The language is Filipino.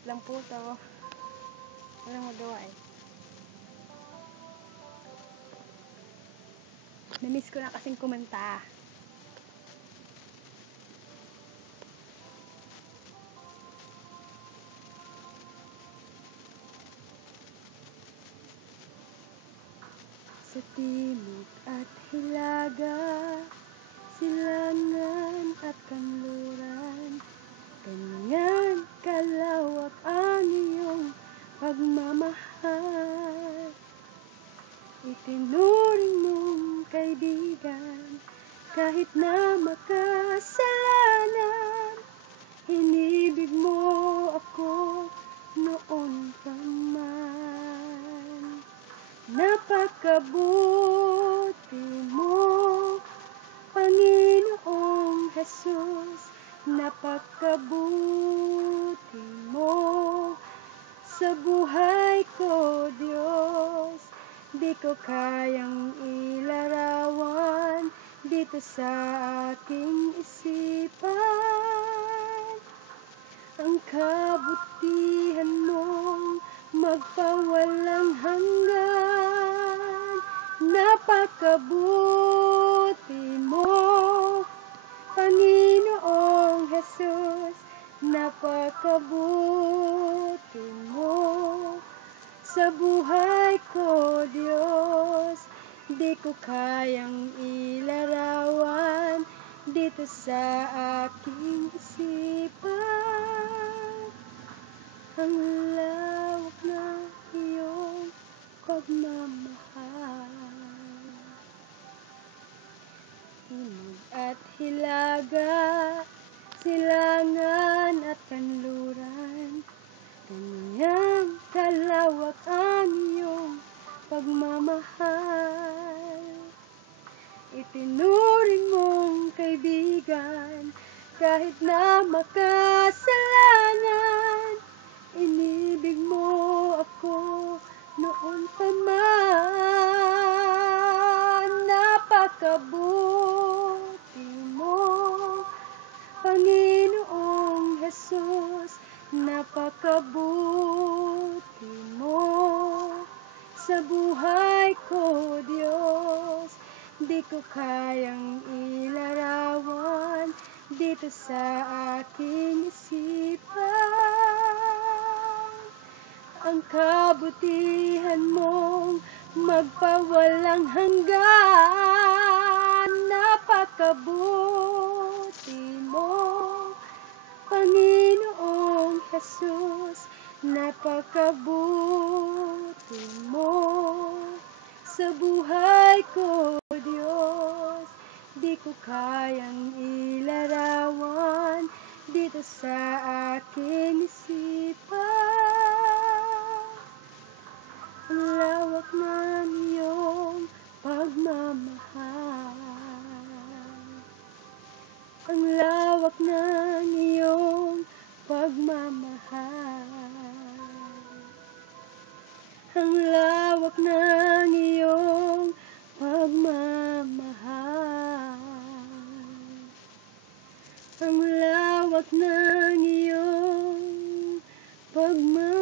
Maliit lang po to. Walang magawa eh. Namiss ko na kasing kumanta. Sa timog at hilaga, silangan at kanluran, ganyan kalawak ang iyong pagmamahal. Itinuring mong kaibigan, kahit na makasalanan. Inibig mo ako noon pa man. Napakabuti mo, Panginoong Jesus. Napakabuti mo sa buhay ko, Diyos. Di ko kayang ilarawan dito sa aking isipan ang kabutihan mong magpawalang hanggan. Napakabuti mo, Panginoong Jesus. Napakabuti mo sa buhay ko, Diyos. Di ko kayang ilarawan dito sa aking isipan ang lawak na iyong pagmamahal. Timog at hilaga, silangan at kanluran, ganyan kalawak ang iyong pagmamahal. Itinuring mong kaibigan, kahit na makasalanan. Inibig mo ako noon pa man. Napakabuti mo, Panginoong Jesus. Napakabuti mo sa buhay ko, Diyos. Di ko kayang ilarawan dito sa aking isipan ang kabutihan mong magpawalang hanggan. Napakabuti mo, Panginoong Jesus. Napakabuti mo sa buhay ko, Diyos. Di ko kayang ilarawan dito sa aking isipan ang lawak na iyong pagmamahal. Ang lawak na iyong pagmamahal. Ang lawak ng iyong pagmamahal. Ang lawak ng iyong pagmamahal.